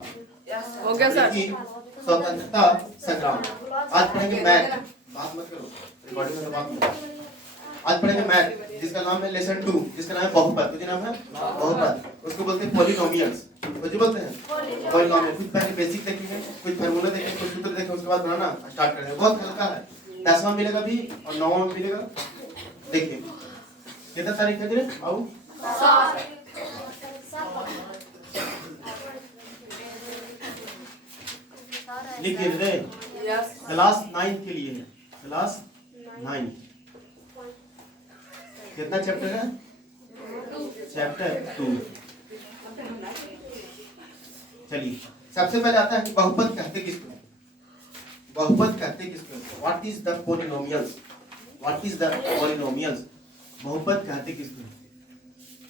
हो गया सर। की स्वतंत्रता संग्राम। आज पढ़ेंगे मैथ। बात मत करो, रिकॉर्डिंग में बात करो। आज पढ़ेंगे मैथ जिसका नाम है लेसन 2, जिसका नाम है बहुपद। क्या नाम है? बहुपद। उसको बोलते हैं पॉलिनोमियल्स। मुझे बोलते हैं पॉलिनोमियल। कुछ पहले बेसिक देखेंगे, कुछ फार्मूला देखेंगे, कुछ सूत्र देखेंगे, उसके बाद बनाना स्टार्ट करेंगे। बहुत हल्का है। 10वां मिलेगा भी और 9वां मिलेगा। देखिए कितना तारीख है तेरे आओ लिखिए रे। क्लास 9 के लिए है। क्लास 9 कितना चैप्टर है? चैप्टर 2। चलिए सबसे पहले आता है कि बहुपद कहते किसको? बहुपद कहते किसको? What is the polynomials? What is the polynomials? बहुपद कहते किसको?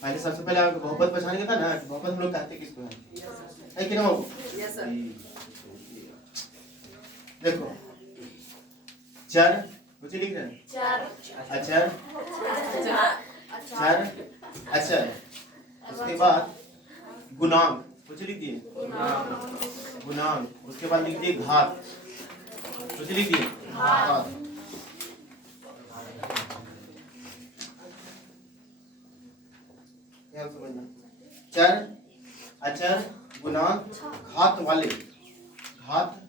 पहले सबसे पहले आपको बहुपद पहचानेंगे था ना कि बहुपद हम लोग कहते किसको है कि ना? Yes sir. देखो चर कुछ लिख रहे हैं। अचर चर अचर। उसके बाद गुणांक कुछ लिख दिए। गुणांक। उसके बाद लिख दिए घात। कुछ लिख दिए घात। ध्यान समझना। चर अचर गुणांक घात वाले। घात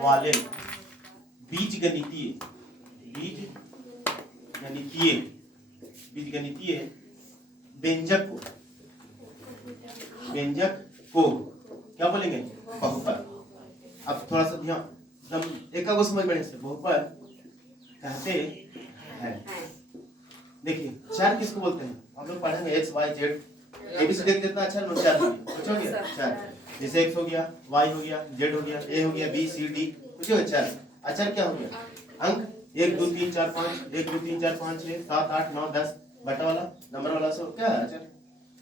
वाले बीज गणितीय। बीज गणितीय। बीज गणितीय व्यंजक को। व्यंजक को क्या बोलेंगे? बहुपद। अब थोड़ा सा ध्यान एकदम एक को समझ बढ़िया से। बहुपद कहते हैं। देखिए चार किसको बोलते हैं? हम लोग पढ़ेंगे एक्स वाई जेड। एबीसीडी कितना अच्छा है? चार कुछ हो गया चार। जैसे एक्स हो गया, वाई हो गया, जेड हो गया, ए हो गया, बी सी डी कुछ हो गया चार। अचर क्या हो गया? अंक 1 2 3 4 5 1 2 3 4 5 6 7 8 9 10 बटा वाला नंबर वाला सब क्या है? अचर।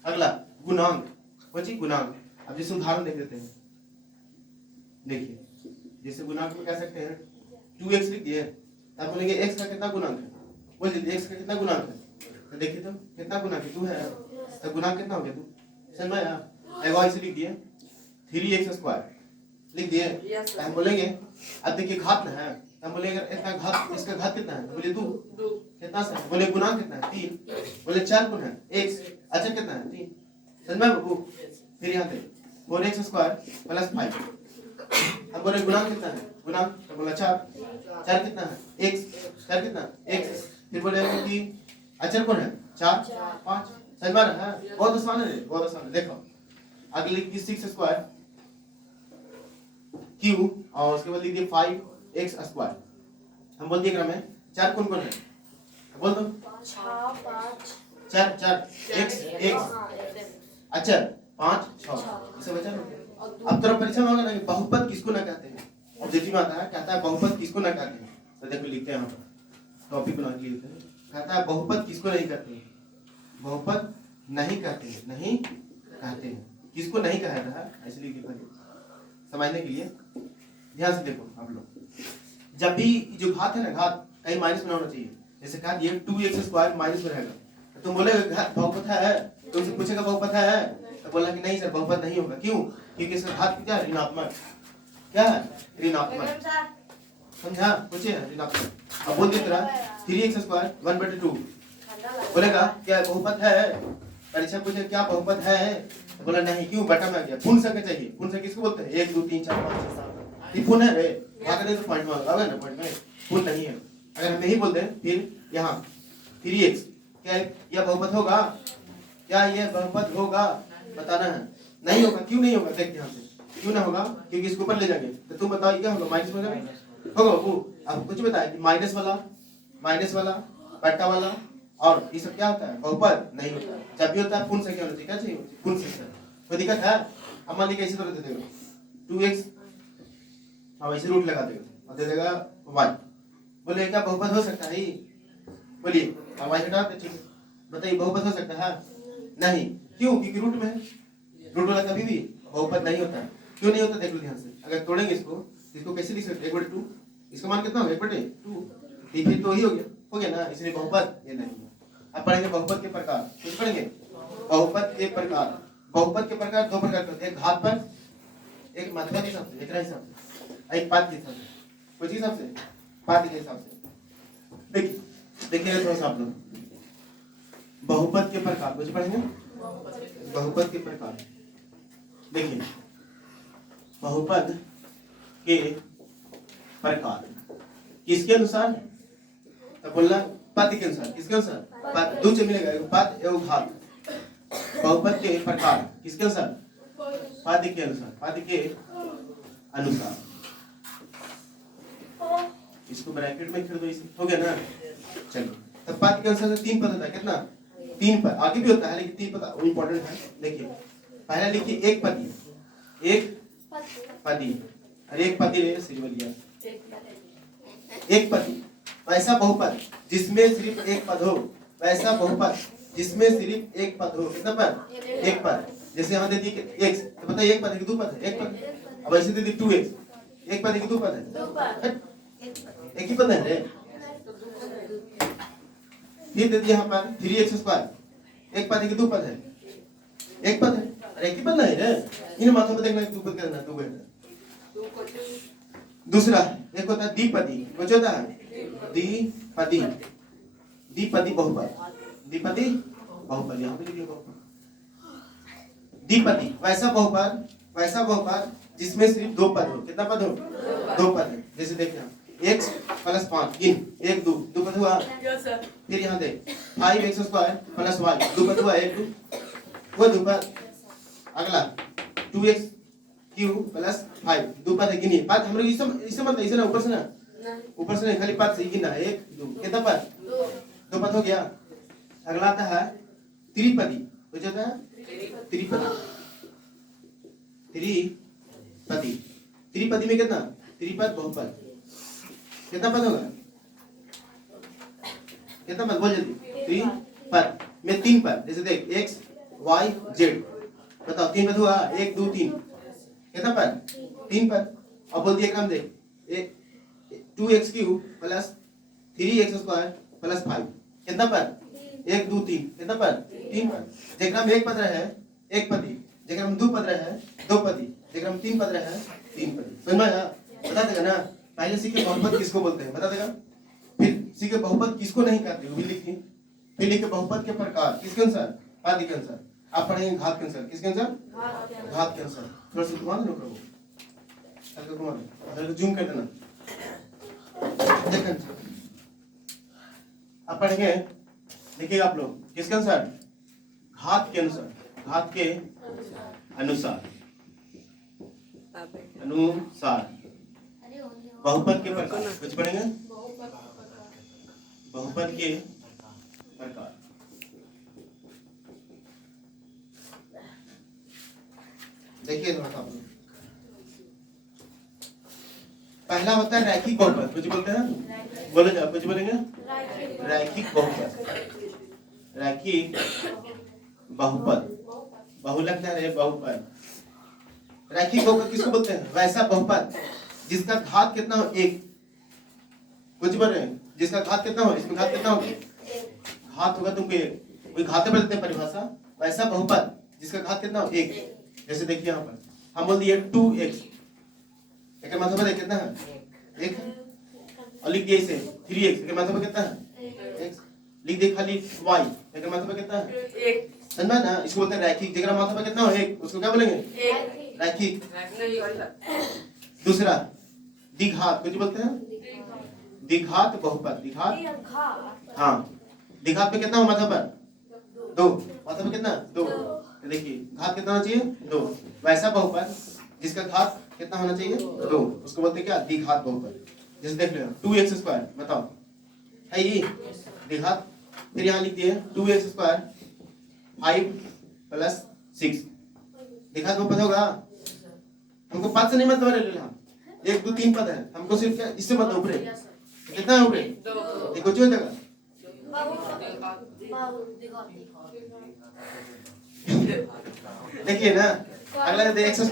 अगला गुणांक। बची गुणांक। अब जैसे उदाहरण देख लेते हैं। देखिए जैसे गुणांक में कह सकते हैं 2x लिख दिए तब बोलेंगे x का कितना गुणांक है? बोलिए x का कितना गुणांक है? तो देखिए तो कितना गुणांक है? 2 है तो गुणांक कितना हो गया? 2 समझ में आया? एगो ऐसे लिख दिए 3x² लिख दिए। हम बोलेंगे अब देखिए घात ना है, हम बोलेंगे इसका घात, इसका घात कितना है? बोले 2 कितना से? बोले गुणांक कितना है? 3 बोले 4 गुना है x। अच्छा कितना है? 3 समझ में बाबू? फिर यहाँ पे 4x² + 5। अब बोले गुणांक कितना है? गुणांक तो बोला 4 4 कितना है? x 4 कितना x। फिर बोले कि अचर कौन है? 4 5 समझ में है? बहुत आसान है, बहुत आसान है। देखो अगले लिख दी 6² q और उसके बाद लिख दिए 5x²। हम बोल दिए क्रम में चार कौन कौन है? बोल दो 4 4 x अच्छा 5 6 इसे बचा लो। अब तरफ परीक्षा में होगा ना कि बहुपद किसको ना कहते हैं? ऑब्जेक्टिव आता है कहता है बहुपद किसको ना कहते हैं। तो देखो लिखते हैं हम टॉपिक बना के लिखते हैं। कहता है बहुपद किसको नहीं कहते हैं? बहुपद नहीं कहते हैं। नहीं कहते हैं किसको नहीं कहा जाता है? ऐसे लिख दिया समझने के लिए। ध्यान से देखो आप लोग। जब भी जो घात है ना, घात कहीं माइनस में होना चाहिए। जैसे घात ये 2x² माइनस में रहेगा तो तुम बोले घात बहुपद है, तुमसे पूछेगा बहुपद है तो बोला कि नहीं सर बहुपद नहीं होगा। क्यों? क्योंकि इसका घात क्या है? ऋणात्मक। क्या है? ऋणात्मक। समझा? पूछे ऋणात्मक। अब बोल दिया तेरा 3x² 1/2 बोलेगा क्या बहुपद है? परीक्षा पूछे क्या बहुपद है तो बोला नहीं। क्यों? बटा में आ गया। पूर्ण संख्या चाहिए। पूर्ण संख्या किसको बोलते हैं? 1 2 3 4 5 6 7 ये पूर्ण है रे। भाग तो पॉइंट में आएगा ना, पॉइंट में पूर्ण नहीं है। अगर हम नहीं बोलते फिर यहाँ 3x क्या यह बहुपद होगा? क्या यह बहुपद होगा? बताना है। नहीं होगा। क्यों नहीं होगा? देखते यहाँ से क्यों ना होगा? क्योंकि इसको ऊपर ले जाएंगे तो तुम बताओ क्या होगा? माइनस में होगा वो। अब कुछ बताया कि माइनस वाला बट्टा वाला और ये सब क्या होता है? बहुपद नहीं होता है। जब भी होता है पूर्ण संख्या होनी चाहिए। क्या चाहिए? पूर्ण संख्या। कोई दिक्कत है? अब मान लीजिए कैसे तो दे देगा 2x अब ऐसे रूट लगा देगा और दे देगा y। बोले क्या बहुपद हो सकता है? बोलिए अब y हटा दे। बताइए बहुपद हो सकता है? नहीं। क्यों? क्योंकि रूट में है। रूट वाला कभी भी बहुपद नहीं होता है। क्यों नहीं होता? देख लो ध्यान से। अगर तोड़ेंगे इसको कैसे लिख सकते? 1/2 इसका मान कितना होगा? 1/2 फिर तो ही हो गया ना, इसलिए बहुपद ये नहीं है। अब पढ़ेंगे बहुपद के प्रकार। कुछ पढ़ेंगे बहुपद के प्रकार। बहुपद के प्रकार दो प्रकार के होते हैं, घात पर एक मात्रा के हिसाब से, एक हिसाब से, एक पाद के हिसाब से, कुछ हिसाब से, पाद के हिसाब से। देखिए थोड़ा सा आप लोग बहुपद के प्रकार कुछ पढ़ेंगे। बहुपद के प्रकार देखिए, बहुपद के प्रकार किसके अनुसार, तो बोलना पद के अनुसार। किसके अनुसार? पद, दो चीज मिलेगा, पद एवं घात। बहुपद के प्रकार किसके अनुसार? पद के अनुसार, पद के अनुसार। इसको ब्रैकेट में खेल दो, इसे हो गया ना। चलो, तो पद के अनुसार तीन पद होता है, कितना? तीन पद, आगे भी होता है लेकिन तीन पद इंपॉर्टेंट है। देखिए पहला लिखिए एक पदी, एक पदी, और एक पदी ले सिरवलिया। एक पदी वैसा बहुपद जिसमें सिर्फ एक पद हो, वैसा बहुपद जिसमें सिर्फ एक पद हो। कितना पद? एक पद। जैसे यहाँ दे दी x, तो पता है एक पद है कि दो पद है? एक पद। अब ऐसे दे दी 2x, एक पद है कि दो पद है? एक ही पद है रे। फिर दे दी यहाँ पर 3x², एक पद है कि दो पद है? एक पद है। अरे एक ही पद नहीं रे, इन माथों पे देखना दो पद करना, दो पद। दूसरा एक होता है द्विपदी, कुछ होता है द्विपदी, द्विपदी बहुपद, द्विपदी बहुपद। यहाँ पे लिखिए बहुपद। द्विपदी वैसा बहुपद, वैसा बहुपद जिसमें सिर्फ दो पद हो। कितना पद हो? दो पद है। जैसे देखिए x + 5 इन 1 2, दो पद हुआ। फिर यहाँ देख 5x² + y, दो पद हुआ, 1 2, वो दो पद। अगला 2x³ + 5, दो पद है, गिनिए पद। हम लोग इसे मत इसे ना, ऊपर से ना, ऊपर से नहीं, खाली पद से ही गिनना। 1 2, कितना पद? दो पद हो गया। अगला आता है त्रिपदी, कुछ होता है त्रिपदी, त्रिपदी, त्रिपदी में कितना? त्रिपद बहुपद। कितना पद होगा? कितना पद? बोल जल्दी। त्रिपद में तीन पद, जैसे देख x y z, बताओ तीन पद हुआ, 1 2 3, कितना पद? तीन पद। अब बोल दिया क्रम देख, 2x³ + 3x² + 5, कितना पद? 1 2 3, कितना पद? तीन पद। जेकरा में एक पद रहे एक पदी, जेकरा में दो पद रहे दो पदी, जेकरा में तीन पद रहे तीन पदी। समझ में आया? बता देगा ना। पहले सीखे बहुपद किसको बोलते हैं, बता देगा। फिर सीखे बहुपद किसको नहीं कहते, वो भी लिखिए। फिर लिखे बहुपद के प्रकार किसके अनुसार? पद के अनुसार। आप पढ़ेंगे घात के अनुसार। किसके अनुसार? घात के अनुसार। थोड़ा सा घुमा दो प्रभु, हल्का घुमा दो, हल्का जूम कर देना। देखिए आप पढ़ेंगे, देखिएगा आप लोग किसके अनुसार? घात के अनुसार, घात के अनुसार, अनुसार। बहुपद के प्रकार कुछ पढ़ेंगे। बहुपद के प्रकार देखिए थोड़ा सा। पहला होता है रैखिक बहुपद, कुछ बोलते हैं, बोले जाओ, कुछ बोलेंगे। रैखिक बहुपद, रैखिक बहुपद, बहु लगता है बहुपद। रैखिक बहुपद किसको बोलते हैं? वैसा बहुपद जिसका घात कितना हो? एक। कुछ बोल रहे हैं, जिसका घात कितना हो? इसमें घात कितना हो? घात होगा तुमको एक, कोई घाते बोलते हैं परिभाषा। वैसा बहुपद जिसका घात कितना हो? एक। जैसे देखिए यहाँ पर हम बोल दिए 2x, एक मतलब है कितना है? एक। और लिख दिए इसे 3x, एक मतलब कितना है? x। लिख दिए खाली y, एक मतलब कितना है? एक। समझा ना? इसको बोलते हैं रैखिक। जेकरा मतलब कितना हो? एक, उसको क्या बोलेंगे? रैखिक। दूसरा द्विघात, कुछ बोलते हैं द्विघात बहुपद, द्विघात। हाँ, द्विघात में कितना हो मतलब? दो, मतलब कितना? दो। देखिए घात कितना होना चाहिए? दो। वैसा बहुपद जिसका घात कितना होना चाहिए? दो, उसको बोलते हैं क्या? द्विघात बहुपद। जैसे देख लो 2x², बताओ है ये द्विघात। फिर यहाँ लिख दिए 2x² 5 + 6, द्विघात बहुपद होगा। हमको पद से नहीं मतलब है, 1 2 3 पद है, हमको सिर्फ क्या इससे मतलब ऊपर कितना है? ऊपर देखो जो जगह देखिए ना। अगला दे x² +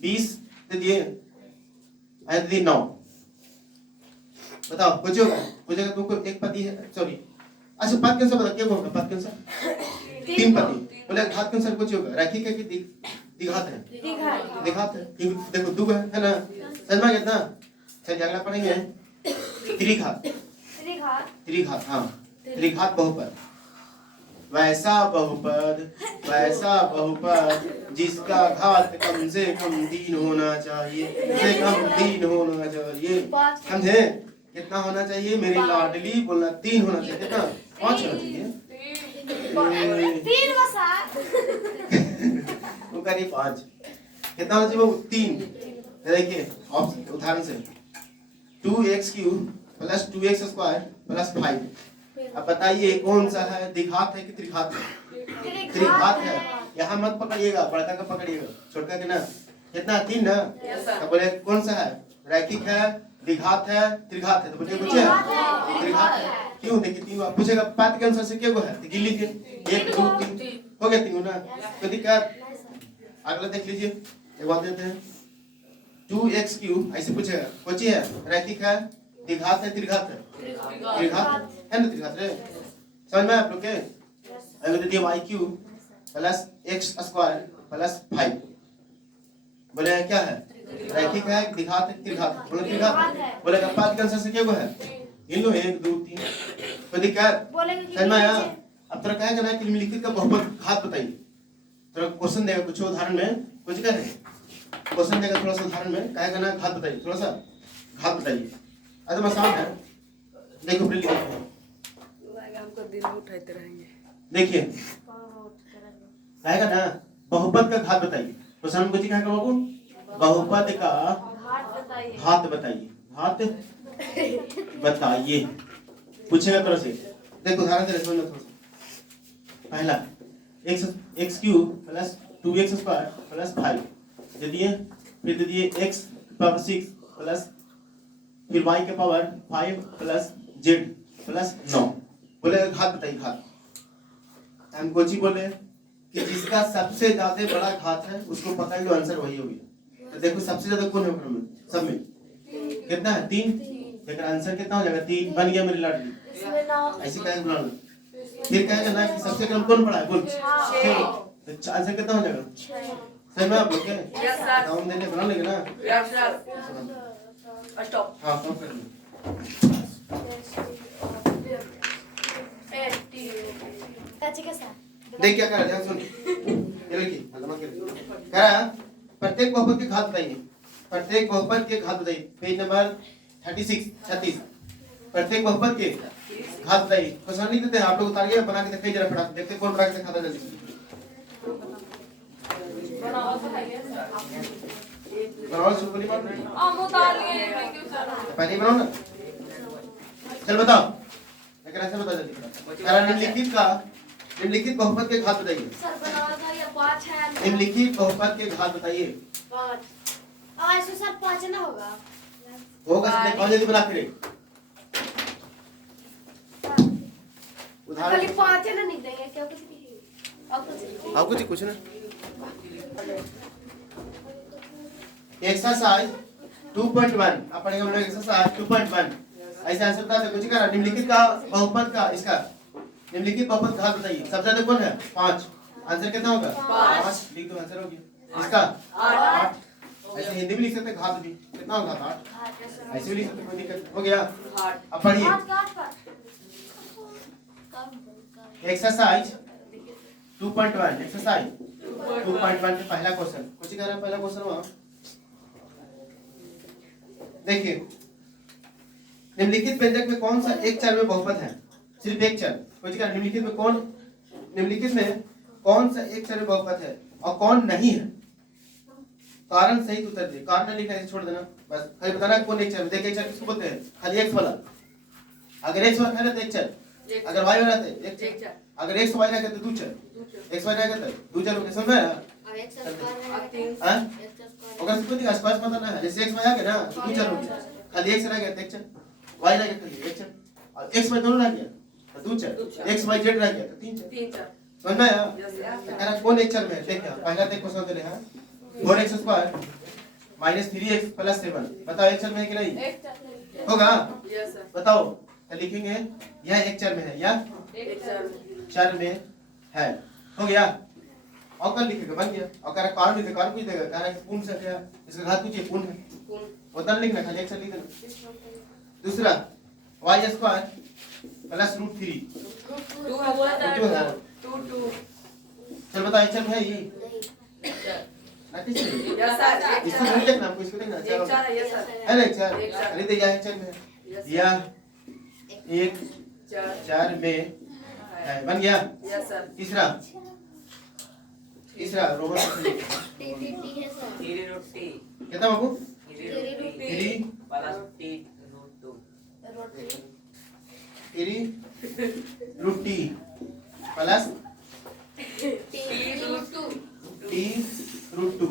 20 दे दिए, आया दे 9, बताओ कुछ होगा? कुछ जगह तुमको एक पति है, सॉरी अच्छा पद के अनुसार बता क्या होगा? पद के अनुसार तीन पति बोले, घात के अनुसार कुछ होगा? रैखिक है कि दिखाते हैं दिखाते हैं देखो दो है ना समझ में कितना चलिए अगला पढ़ेंगे त्रिघात त्रिघात हाँ त्रिघात बहुपद वैसा बहुपद जिसका घात कम से कम 3 होना चाहिए समझे कितना होना चाहिए मेरी लाडली बोलना 3 होना चाहिए कितना 5 होना चाहिए वो करिए 5 कितना होना चाहिए वो 3 देखिए उदाहरण से 2x³ प्लस 2x² प्लस 5 अब बताइए कौन सा है द्विघात है कि त्रिघात है त्रिघात है यहाँ मत पकड़िएगा बड़का का पकड़िएगा छोटका के ना कितना 3 ना तो बोले कौन सा है रैखिक है द्विघात है त्रिघात है तो बोलिए पूछे त्रिघात है क्यों देखिए 3 पूछेगा पाठ के अनुसार से क्या है तो गिन लीजिए 1 2 3 हो गया 3 ना तो दिक्कत अगला देख लीजिए एक बात देते हैं 2x³ ऐसे पूछेगा कौन सी है रैखिक है द्विघात है त्रिघात है त्रिघात है ना त्रिघात रे समझ में आप लोग के अगर दे दिया y³ प्लस x² प्लस 5 बोले क्या है रैखिक है द्विघात है त्रिघात बोले त्रिघात बोले का पाठ के अनुसार से क्या है इन लो 1 2 3 तो दिक्कत समझ में आया अब तरह कहेगा ना कि निम्नलिखित का बहुपद घात बताइए थोड़ा क्वेश्चन देगा कुछ उदाहरण में कुछ कर क्वेश्चन देगा थोड़ा सा उदाहरण में कहेगा ना घात बताइए थोड़ा सा घात बताइए एकदम आसान है देखो फिर लिखो हमको दिन में उठाते रहेंगे देखिए कहेगा ना बहुपद का घात बताइए तो सर हमको कहेगा बाबू बहुपद का घात बताइए घात बताइए पूछेगा थोड़ा से देखो उदाहरण दे थोड़ा सा पहला x³ प्लस 2x² प्लस 5 दे दिए फिर दे दिए x पावर 6 प्लस फिर y के पावर 5 प्लस z प्लस 9 बोले घात बताइए घात हम कोची बोले कि जिसका सबसे ज्यादा बड़ा घात है उसको पता है जो आंसर वही होगी तो देखो सबसे ज्यादा कौन है सब में कितना है 3 लेकिन आंसर कितना हो जाएगा 3 बन गया मेरी लाडली ऐसे कहेंगे बुलाना फिर कहेगा ना कि सबसे कम कौन पढ़ा है बोल 6 तो आंसर कितना हो जाएगा सही में आप लोग के नाम देने बना लेंगे ना स्टॉप हां कम कर लो देख क्या कर रहा है ध्यान सुन ये देखिए हलमा के कह रहा प्रत्येक बहुपद के घात बताइए प्रत्येक बहुपद के घात बताइए पेज नंबर 36 प्रत्येक बहुपद के घात बताइए क्वेश्चन नहीं देते आप लोग उतारिए बना के दिखाइए जरा फटाफट देखते कौन बना के दिखाता जल्दी बनाओ सुपली बात नहीं पहले बनाओ ना चल बताओ लेकिन ऐसे बता जल्दी निम्नलिखित बहुपद के घात बताइए सर बनाया था या 5 है निम्नलिखित बहुपद के घात बताइए 5 ऐसे सर 5 ना होगा सबने 5 जल्दी बना के उदाहरण खाली 5 है ना नहीं देंगे क्या कुछ नहीं आपको जी कुछ ना एक्सरसाइज 2.1 आप पढ़ेंगे हम लोग एक्सरसाइज 2.1 ऐसे आंसर बता दो कुछ का निम्नलिखित का बहुपद का इसका निम्नलिखित बहुपद घात बताइए सबसे ज्यादा कौन है 5 आंसर कितना होगा 5 लिख दो आंसर हो गया इसका 8 ऐसे हिंदी में लिख सकते घात भी कितना होगा 8 ऐसे भी लिख सकते कोई दिक्कत हो गया अब पढ़िए एक्सरसाइज 2.1 एक्सरसाइज 2.1 के पहला क्वेश्चन कुछ कह रहा है पहला क्वेश्चन वहां देखिए निम्नलिखित व्यंजक में कौन सा एक चर में बहुपद है सिर्फ एक चर कुछ कह निम्नलिखित में कौन सा एक चर में बहुपद है और कौन नहीं है कारण सही उत्तर दे कारण नहीं लिखना है छोड़ देना बस खाली बताना कौन एक चर में देखिए एक चर किसको बोलते हैं खाली x वाला अगर x वाला है तो एक चर अगर y वाला है एक चर अगर x y रहेगा तो दो चर x y रहेगा तो दो चर होगा समझ में हां अगर इसको दिखा स्क्वायर पता ना है जैसे x y आ गया ना दो चर हो गया खाली x रहेगा तो एक चर y रहेगा तो एक चर और x y दोनों रह गया तो दो चर x y z रह गया तो तीन चर समझ में आया अगर कौन एक चर में देखिए पहला देख क्वेश्चन दे रहे हैं 4x² - 3x + 7 बताओ एक चर में है कि नहीं होगा यस सर बताओ तो लिखेंगे यह एक चर में है या एक चर चर में है हो गया अवकल लिखेगा, बन गया। और कह रहा कारण लिखेगा, कारण पूछ देगा, कह रहा है पूर्ण संख्या इसका घात पूछिए, पूर्ण है, उतना लिखना, खाली अक्षर लिख देना। दूसरा y स्क्वायर प्लस रूट 3 चल बताओ एक चर है ये ना किसी इसको नहीं देखना, हमको इसको देखना। चलो है ना एक चर, अरे तो यह एक चर में या एक चार में है, बन गया। तीसरा रोमन कितना बाबू 3 root T plus T root 2।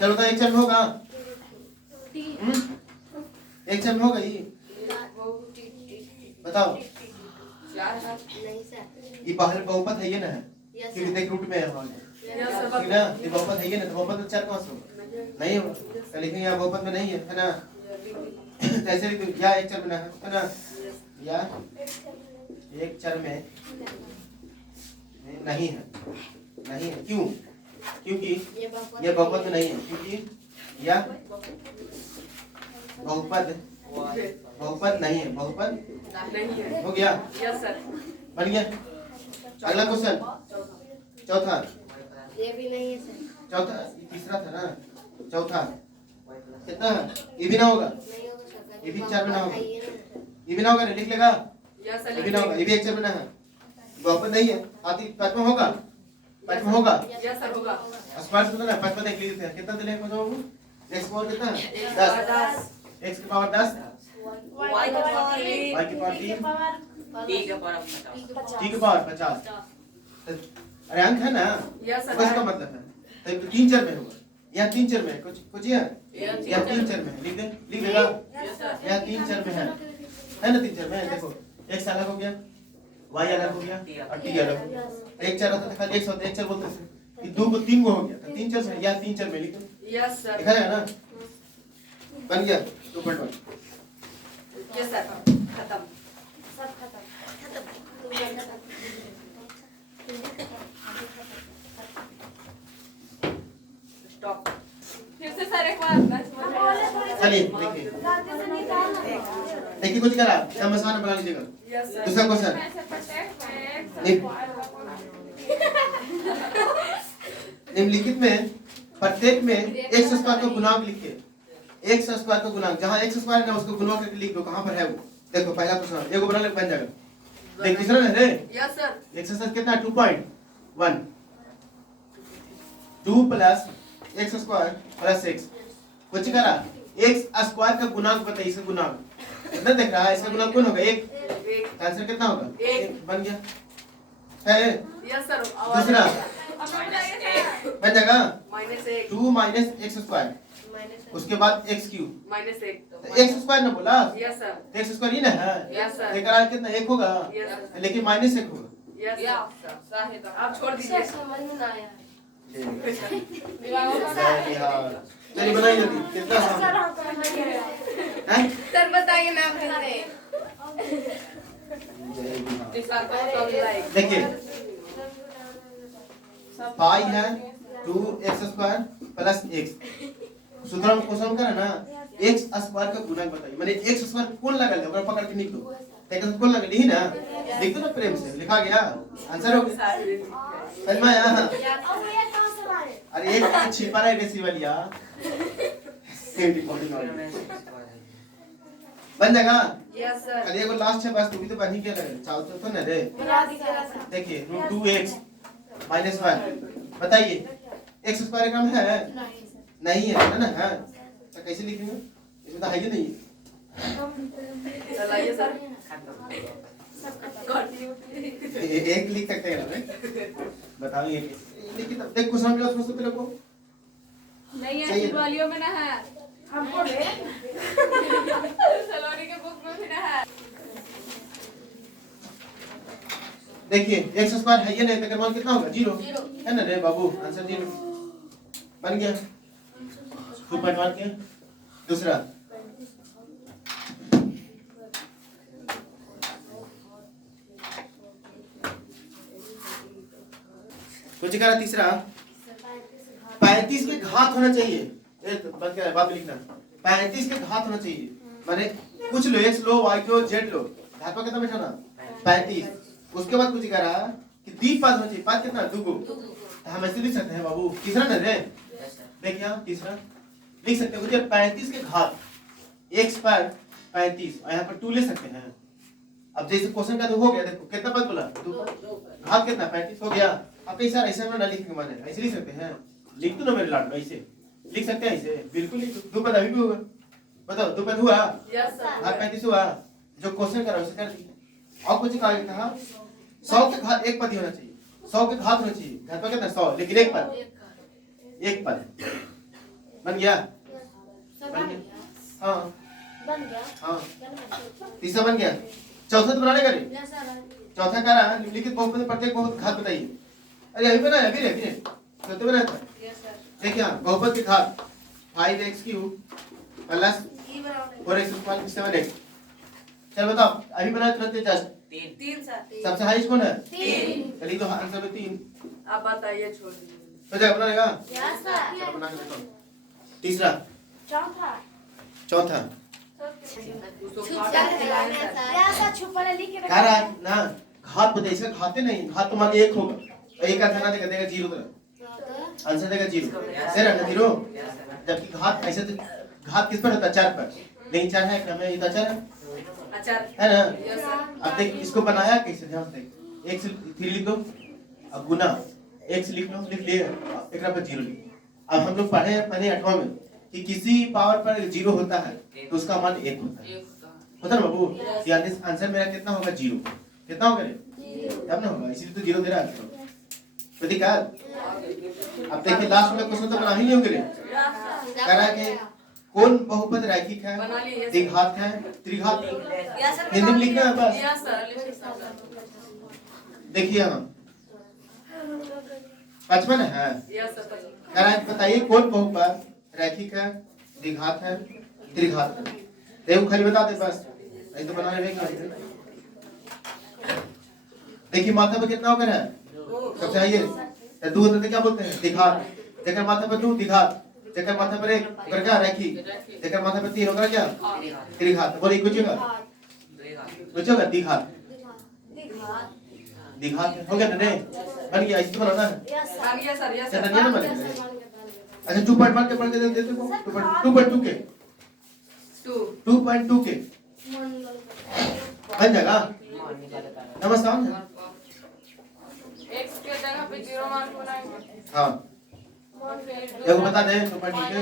चलो तो एक चर में होगा, एक चर में होगा ये, बताओ। ये बाहर बहुपद है ये ना है, क्योंकि देख रूट में है हमारे, ठीक ना, ये बहुपद है ये ना, तो बहुपद में चार कहाँ से होगा, नहीं होगा, तो लिखेंगे यहाँ बहुपद में नहीं है ना, ऐसे लिख या एक चर में है ना, या एक चर में नहीं है, नहीं है, क्यों? क्योंकि ये बहुपद में नहीं है, क्योंकि या बहुपद नहीं है, बहुपद हो गया, बन गया। अगला क्वेश्चन चौथा, ये भी नहीं है सर, चौथा तीसरा था ना, चौथा कितना है? ये भी ना होगा, नहीं होगा सर, ये भी चार में ना होगा, ये भी ना होगा, लिख लेगा, ये भी ना होगा, ये भी एक चर में ना है, बहुपद नहीं है। आती पांचवा होगा, पांचवा होगा स्क्वायर कितना है, पांचवा देख लीजिए कितना दिले को बाबू, x पावर कितना है 10, x की पावर 10, y की पावर 3, t की पावर 50। अरे अंक है ना, इसका मतलब है तो तीन चर में होगा, या तीन चर में कुछ या तीन चर में लिख देगा, या तीन चर में है ना, तीन चर में है। देखो x अलग हो गया, y अलग हो गया और t अलग हो गया। एक चर होता था खाली एक होता, एक चर बोलते थे, ये दो को तीन को हो गया, तो तीन चर में या तीन चर में लिख दो, लिखा है ना, बन गया 2.1। फिर से सर एक बार चलिए देखिए, देखिए कुछ करा समसान बना लीजिएगा। दूसरा क्वेश्चन निम्नलिखित में प्रत्येक में x स्क्वायर का गुणांक लिखिए, x स्क्वायर का गुणांक, जहां x स्क्वायर है ना उसको गुणा करके लिख दो, कहां पर है वो, देखो पहला क्वेश्चन एगो बना ले बन जाएगा। देख तीसरा है रे, यस सर, एक्सरसाइज कितना 2.1 2 plus x square plus x, कुछ करा x स्क्वायर का गुणांक बताइए, इसका गुणांक कितना देख रहा है, इसका गुणांक कौन होगा 1, आंसर कितना होगा 1, बन गया है। यस सर, दूसरा बन जाएगा -1 2 माइनस x स्क्वायर, उसके बाद x क्यूब -1 x स्क्वायर ना बोला, यस सर, x स्क्वायर ही ना है, यस सर, एक करा कितना 1 होगा, लेकिन माइनस 1 होगा। यस सर, आप छोड़ सर दीजिए। समझ में ना आया, चलिए बनाइए जल्दी, कितना आसान है, सर बताइए ना फिर देखिए पाई है 2x स्क्वायर प्लस x, सूत्र में क्वेश्चन करा ना x स्क्वायर का गुणक बताइए, माने x स्क्वायर कौन लगा ले, ओकरा पकड़ के लिख दो, देखो कौन लगा ली ना, लिख दो ना प्रेम से, लिखा गया आंसर हो गया, समझ में आया। अब ये कहां से लाए, अरे एक छिपा रहा है बेसी वालिया बन जाएगा। यस सर, अरे एगो लास्ट है बस, तू भी तो बन ही गया रे, चाहो तो ना रे। बना दीजिएगा सर, देखिए रूट 2x माइनस 1, बताइए x स्क्वायर क्रम है नहीं है ना, है तो कैसे लिखेंगे, इसमें तो है ही नहीं, चलाइए सर, एक लिख सकते हैं ना, बताओ ये देखिए, तब देख क्वेश्चन मिला उसमें से पहले को नहीं है, सही है। शिवालियों में ना है, हमको ले सलोनी के बुक में भी ना है। देखिए x स्क्वायर है ये नहीं तो मान कितना होगा 0 है ना रे बाबू, आंसर 0 बन गया 2.1 के। दूसरा कुछ करा तीसरा 35 के घात होना चाहिए। बस क्या बात लिखना 35 के घात होना चाहिए माने कुछ लो x लो y लो z लो घात कितना बैठाना 35। उसके बाद कुछ करा कि द्विपद होना चाहिए। पद कितना दुगो हम ऐसे लिख सकते हैं बाबू। तीसरा ना रे देख यहाँ तीसरा लिख सकते हैं कुछ 35 के घात x पर 35 और यहाँ पर 2 ले सकते हैं। अब जैसे क्वेश्चन का तो हो गया देखो कितना पद बोला घात कितना 35 हो गया। अब कैसा ऐसा ना लिखेंगे माने ऐसे लिख सकते हैं। लिख दो ना मेरे लाड ऐसे लिख सकते हैं ऐसे बिल्कुल लिख दो। 2 पद अभी भी होगा बताओ 2 पद हुआ यस सर। घात 35 हुआ जो क्वेश्चन करा उसे कर दिया। और कुछ कहा था 100 के घात एक पद ही होना चाहिए। 100 के घात होना चाहिए घात पर कितना 100 लेकिन एक पद बन गया हाँ बन गया हाँ तीसरा बन गया। चौथा तो बनाने का रे यस सर चौथा कह रहा निम्नलिखित बहुपद में प्रत्येक बहुपद घात बताइए। अरे अभी बनाया अभी चौथे बनाया था यस सर। देखिए बहुपद के घात 5x³ प्लस 4x² 7x। चल बताओ अभी बनाया तुरंत जस्ट 3 सर। सबसे हाईएस्ट कौन है 3 चलिए तो आंसर में 3 आप बताइए छोड़ दीजिए। तो जगह बनाएगा यस चलो सर बना के देखो। तीसरा चौथा चौथा उसको छुप घाट कर दिलाएं है सर। सर यस सर छुप कर लिख के कह रहा है ना घात बताइए इसका घाते नहीं घात तो मान लीजिए 1 होगा तो 1 का थाना देगा 0 तरह आंसर देगा 0 सही है ना 0। जबकि घात ऐसे तो घात किस पर होता है 4 पर लेकिन 4 है क्रम में ये तो 4 है अचार है ना। Yes sir. अब देख इसको बनाया कैसे ध्यान से देख 1 से 3 लिख दो अब गुना 1 से लिख लो लिख लिए एक पर 0 लिख। अब हम लोग पढ़े 8वां में कि किसी पावर पर 0 होता है तो उसका मान 1 होता है होता ना बाबू। यानी आंसर मेरा कितना होगा 0 कितना होगा रे तब ना होगा इसीलिए तो 0 दे रहा है प्रतीक। अब देखिए लास्ट में क्वेश्चन तो बना ही नहीं होंगे रे कह रहा है कि कौन बहुपद रैखिक है द्विघात है त्रिघात यस सर। हिंदी में लिखना है बस। Yes sir. देखिए यहाँ 55 है यस सर। कह रहा है बताइए कौन बहुपद रैखिक है द्विघात है त्रिघात है। देखो खाली बता दे बस नहीं तो बनाने में देखिए माथा पर कितना होकर है सबसे हाईएस्ट 2 होते क्या बोलते हैं द्विघात। जेकर माथा पर 2 द्विघात जेकर माथा पर 1 ओकर क्या रैखिक जेकर माथा पर 3 होकर क्या त्रिघात। बोलिए कुछ होगा द्विघात द्विघात हो गया ना रे बन गया इसी बनाना है। यस आ गया सर। यस चल सर। ना बनेगा। अच्छा 2.1 के पढ़ के देते को 2.2 के 2.2 के बन जाएगा नमस्कार x के जगह पे 0 मान बनाएंगे। हाँ देखो बता दे 2.2 के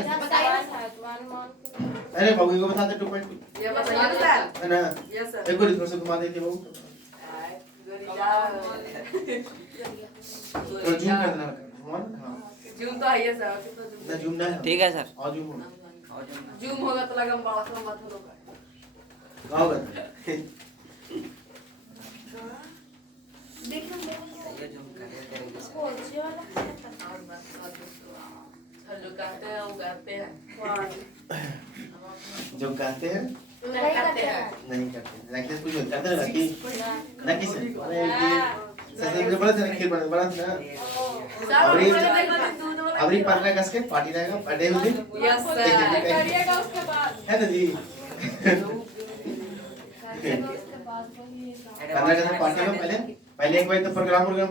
अरे बाबू को बता दे 2.2 ये बताइए सर। है ना यस सर। एक बार थोड़ा सा घुमा देते बाबू तो जूम कर देना हाँ जूम तो है सर। ना जूम ना है ठीक है सर। और जूम हो जूम होगा तो लगा बड़ा लंबा तो होगा। गाओ बता जो कहते हैं वो करते हैं। जो कहते हैं नहीं करते हैं नहीं करते रखिए कुछ करते हैं रखी ना किस अरे सही में बड़ा से खीर बड़ा ना अबरी पढ़ रहा कसके पार्टी रहेगा बर्थडे उस दिन यस सर। करिएगा उसके बाद। है ना जी करना कैसे पार्टी में पहले एक बजे तो प्रोग्राम होगा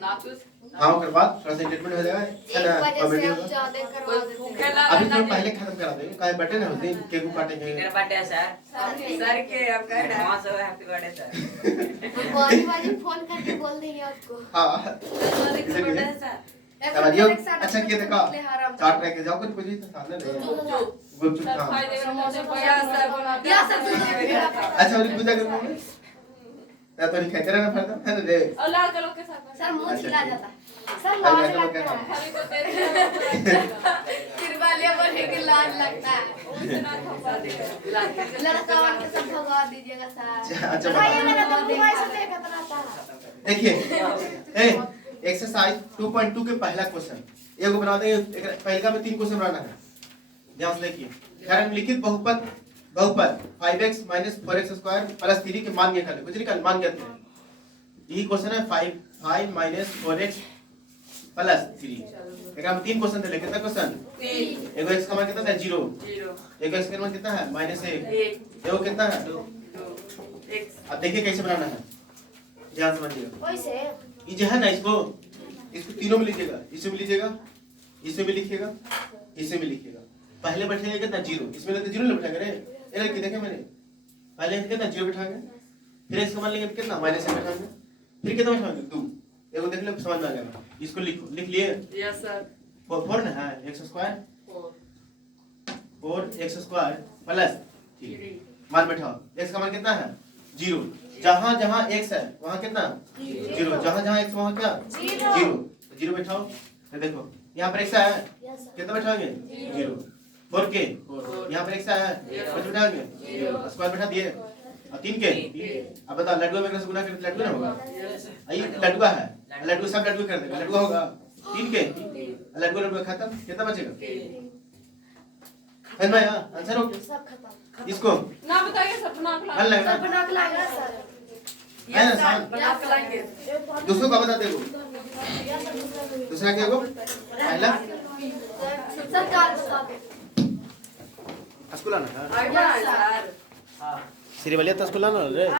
ना कुछ हाँ उसके बाद थोड़ा सा एंटरटेनमेंट हो जाएगा है ना कॉमेडी होगा ज्यादा कोई करवा देते भूखेला अभी तो पहले खत्म करा देंगे काहे बर्थडे ना उस दिन केक काटेंगे मेरा बर्थडे है सर। सर के आप कह रहे हैं। वहाँ से हैप्पी बर्थडे सर। बाजी बाजी फोन करके बोल देंगे आपको हाँ सर के बर्थडे है सर। समझियो अच्छा किया देखा चाट रह के जाओ कुछ तो सामने नहीं गुपचुप सर हाँ खाई देगा मुझे यस सर बना दिया सर। अच्छा वाली पूजा करूँगा मैं तो नहीं कहते रहना पड़ता है ना रे और लाल कलर के साथ सर मुंह चिल्ला जाता है सर अरे लाज मैं तो लगता क्या है खाली को दे तिरवालिया बने के लाज लगता है उतना खपा देगा। लड़का वाल के सब भगवा दीजिएगा सर अच्छा भाई बता मेरा तो मुंह ऐसे देखत रहता है देखिए ए एक्सरसाइज 2.2 के पहला क्वेश्चन एगो बना देंगे पहला में 3 क्वेश्चन बनाना है ध्यान से देखिए घर में लिखित बहुपद 5x - 4x² + 3 के मान निकालें कुछ निकाल मान ज्ञात करें यही क्वेश्चन है 5 - 4x प्लस 3 एकरा में 3 क्वेश्चन थे कितना क्वेश्चन 3 एगो x का मान कितना था 0 0 एगो x का मान कितना है -1 1 एगो कितना है 2 x अब देखिए कैसे बनाना है ध्यान समझिएगा वैसे ये जो है ना इसको तीनों में लीजिएगा इसमें भी लीजिएगा इसमें भी लिखिएगा इसमें भी लिखिएगा पहले बैठेगा कितना 0 इसमें तो 0 बैठा करे ये लड़की देखे मैंने पहले कितना 0 बैठाएंगे फिर इसका मान लेंगे कितना -1 बैठाएंगे फिर कितना बैठाएंगे 2 एगो देख लो समझ में आ गया इसको लिख लिए यस सर 4 ना है x square 4x square plus 3 मान बैठाओ x का मान कितना है 0 जहां जहां x है वहां कितना 0 जहां जहां x वहां क्या 0 0 बैठाओ तो देखो यहाँ पर x है कितना बैठाओगे 0 4 के यहाँ पर x है कितना बैठाओगे 0 स्क्वायर बैठा दिए और 3 के अब बताओ लड्डू में से गुना करते लड्डू ना होगा ये लड्डू है लड्डू सब लड्डू कर देगा लड्डू होगा 3 के लड्डू खत्म कितना बचेगा भाई आंसर हो सब खत्म इसको ना बताइए सब बना के हल लग सब रहा बना के लाएगा सर है ना समझ बना के लाएंगे दूसरों का बता देखो दूसरा क्या होगा पहला सरकार बता दे स्कूल आना आइडिया है सर सिरी वाले तो स्कूल आना रे